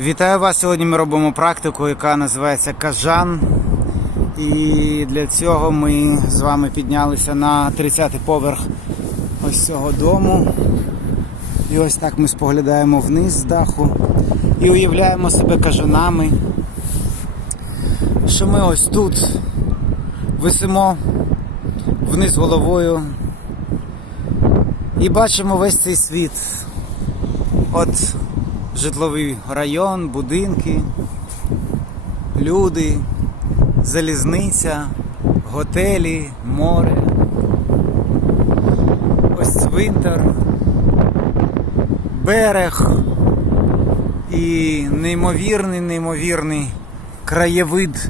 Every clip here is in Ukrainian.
Вітаю вас! Сьогодні ми робимо практику, яка називається кажан. І для цього ми з вами піднялися на 30-й поверх ось цього дому. І ось так ми споглядаємо вниз з даху і уявляємо себе кажанами, що ми ось тут висимо вниз головою і бачимо весь цей світ. От житловий район, будинки, люди, залізниця, готелі, море. Ось цвинтар, берег і неймовірний, неймовірний краєвид.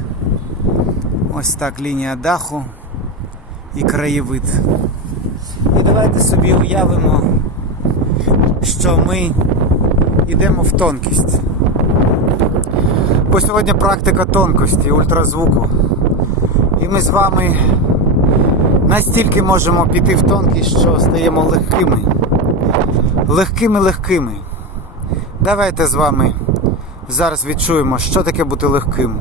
Ось так лінія даху і краєвид. І давайте собі уявимо, що ми йдемо в тонкість. Бо сьогодні практика тонкості, ультразвуку. І ми з вами настільки можемо піти в тонкість, що стаємо легкими. Легкими легкими. Давайте з вами зараз відчуємо, що таке бути легким.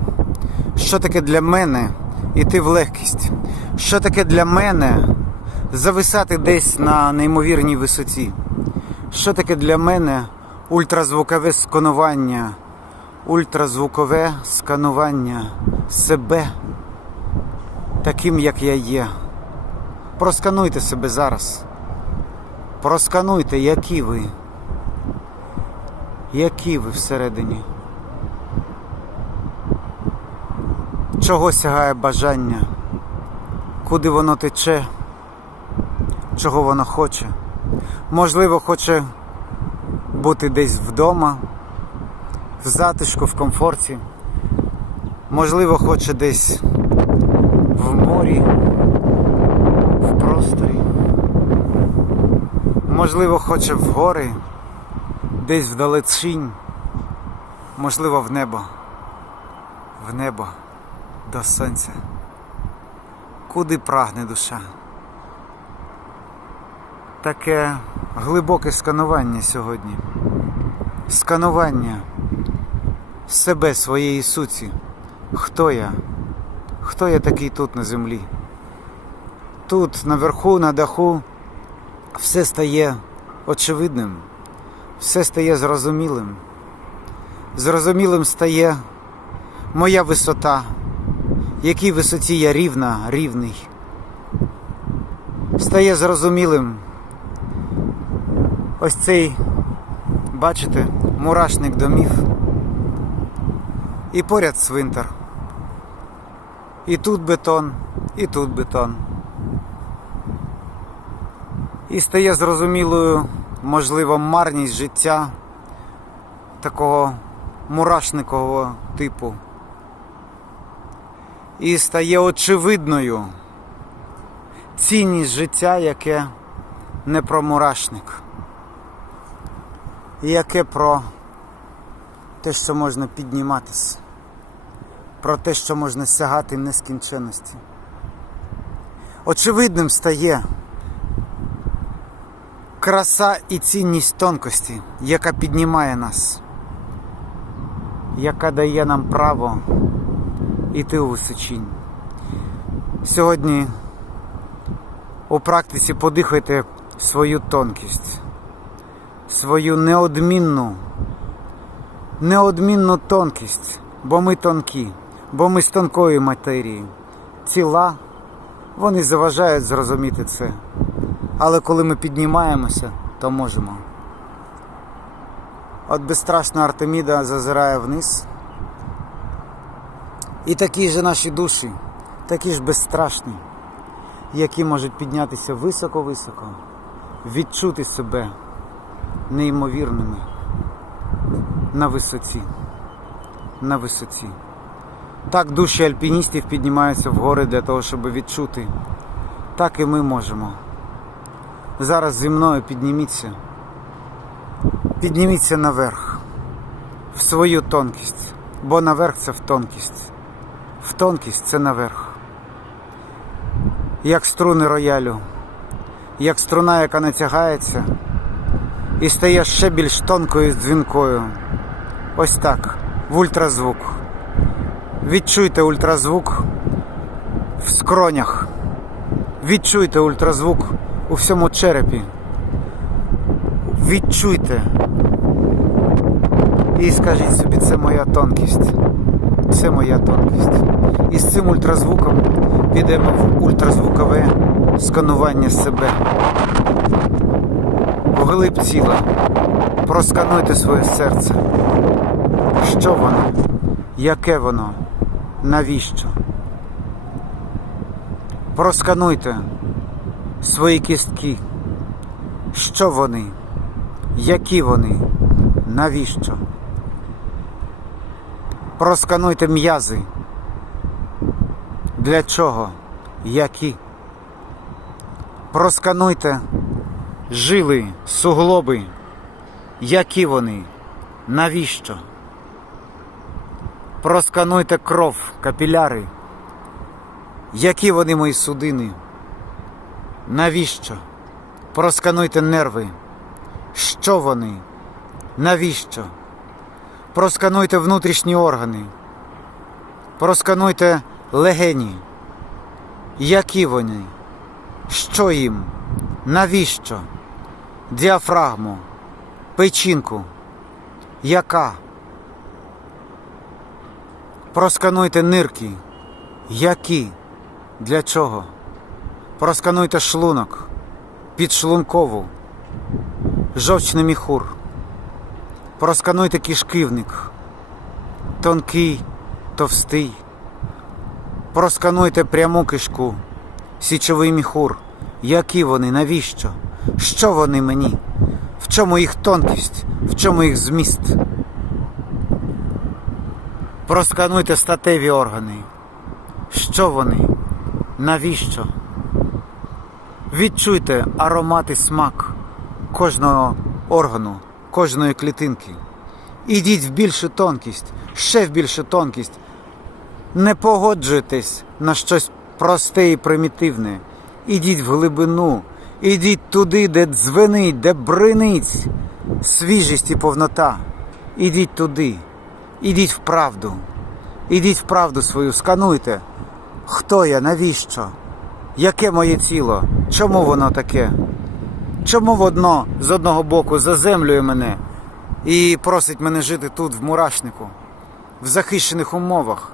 Що таке для мене йти в легкість. Що таке для мене зависати десь на неймовірній висоті. Що таке для мене ультразвукове сканування, ультразвукове сканування себе таким, як я є. Проскануйте себе зараз. Проскануйте, які ви. Які ви всередині. Чого сягає бажання? Куди воно тече? Чого воно хоче? Можливо, хоче бути десь вдома, в затишку, в комфорті. Можливо, хоче десь в морі, в просторі. Можливо, хоче в гори, десь вдалечінь, можливо, в небо, в небо до сонця. Куди прагне душа? Таке глибоке сканування сьогодні. Сканування себе, своєї суті. Хто я? Хто я такий тут на землі? Тут, наверху, на даху, все стає очевидним, все стає зрозумілим. Зрозумілим стає моя висота, якій висоті я рівна, рівний. Стає зрозумілим ось цей, бачите, мурашник домів. І поряд цвинтар. І тут бетон, і тут бетон. І стає зрозумілою, можливо, марність життя такого мурашникового типу. І стає очевидною цінність життя, яке не про мурашник. І яке про те, що можна підніматися, про те, що можна сягати нескінченності. Очевидним стає краса і цінність тонкості, яка піднімає нас, яка дає нам право йти у височінь. Сьогодні у практиці подихайте свою тонкість, свою неодмінну, неодмінну тонкість, бо ми тонкі, бо ми з тонкої матерії. Тіла, вони заважають зрозуміти це. Але коли ми піднімаємося, то можемо. От безстрашна Артеміда зазирає вниз. І такі ж наші душі, такі ж безстрашні, які можуть піднятися високо-високо, відчути себе неймовірними на висоті. На висоті. Так душі альпіністів піднімаються в гори для того, щоб відчути. Так і ми можемо. Зараз зі мною підніміться. Підніміться наверх, в свою тонкість, бо наверх це в тонкість. В тонкість це наверх. Як струни роялю, як струна, яка натягається і стає ще більш тонкою дзвінкою. Ось так, в ультразвук. Відчуйте ультразвук в скронях. Відчуйте ультразвук у всьому черепі. Відчуйте. І скажіть собі, це моя тонкість. Це моя тонкість. І з цим ультразвуком підемо в ультразвукове сканування себе. Вглиб тіла. Проскануйте своє серце. Що воно? Яке воно? Навіщо? Проскануйте свої кістки. Що вони? Які вони? Навіщо? Проскануйте м'язи. Для чого? Які? Проскануйте жили, суглоби. Які вони? Навіщо? Проскануйте кров, капіляри. Які вони мої судини? Навіщо? Проскануйте нерви. Що вони? Навіщо? Проскануйте внутрішні органи. Проскануйте легені. Які вони? Що їм? Навіщо? Діафрагму, печінку. Яка? Проскануйте нирки. Які? Для чого? Проскануйте шлунок, підшлункову, жовчний міхур. Проскануйте кишківник, тонкий, товстий. Проскануйте пряму кишку, січовий міхур. Які вони, навіщо? Що вони мені? В чому їх тонкість? В чому їх зміст? Проскануйте статеві органи. Що вони? Навіщо? Відчуйте аромат і смак кожного органу, кожної клітинки. Ідіть в більшу тонкість, ще в більшу тонкість. Не погоджуйтесь на щось просте і примітивне. Ідіть в глибину, ідіть туди, де дзвенить, де бринить свіжість і повнота. Ідіть туди, ідіть в правду, ідіть в правду свою, скануйте. Хто я, навіщо? Яке моє тіло? Чому воно таке? Чому воно з одного боку заземлює мене і просить мене жити тут, в мурашнику, в захищених умовах,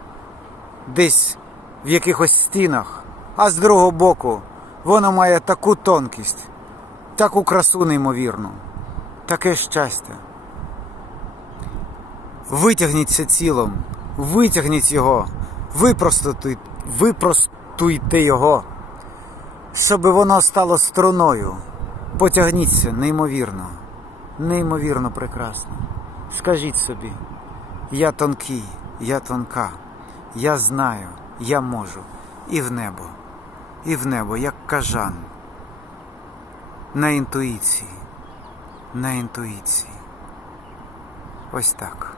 десь в якихось стінах, а з другого боку воно має таку тонкість, таку красу неймовірну, таке щастя. Витягніться тілом, витягніть його, випростуйте, випростуйте його, щоб воно стало струною. Потягніться неймовірно, неймовірно прекрасно. Скажіть собі, я тонкий, я тонка, я знаю, я можу. І в небо, і в небо, як кажан. На інтуїції, на інтуїції. Ось так.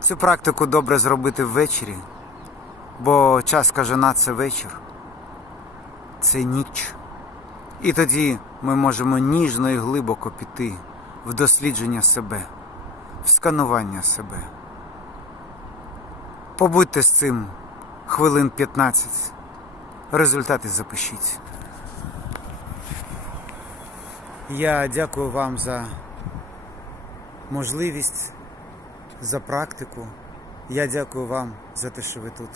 Цю практику добре зробити ввечері, бо час кажана це вечір, це ніч. І тоді ми можемо ніжно і глибоко піти в дослідження себе, в сканування себе. Побудьте з цим хвилин 15. Результати запишіть. Я дякую вам за можливість, за практику. Я дякую вам за те, що ви тут.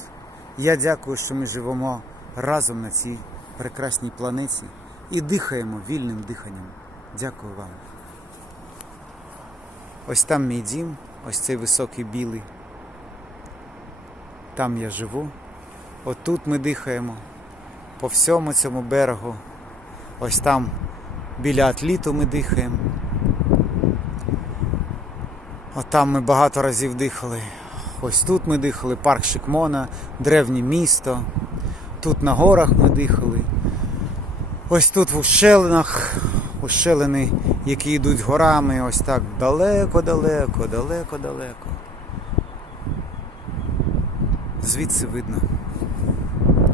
Я дякую, що ми живемо разом на цій прекрасній планеті і дихаємо вільним диханням. Дякую вам. Ось там мій дім, ось цей високий білий. Там я живу. Отут ми дихаємо по всьому цьому берегу. Ось там біля атліту ми дихаємо. Отам ми багато разів дихали. Ось тут ми дихали, парк Шикмона, древнє місто. Тут на горах ми дихали. Ось тут в ущелинах, ущелини, які йдуть горами, ось так далеко-далеко, далеко-далеко. Звідси видно.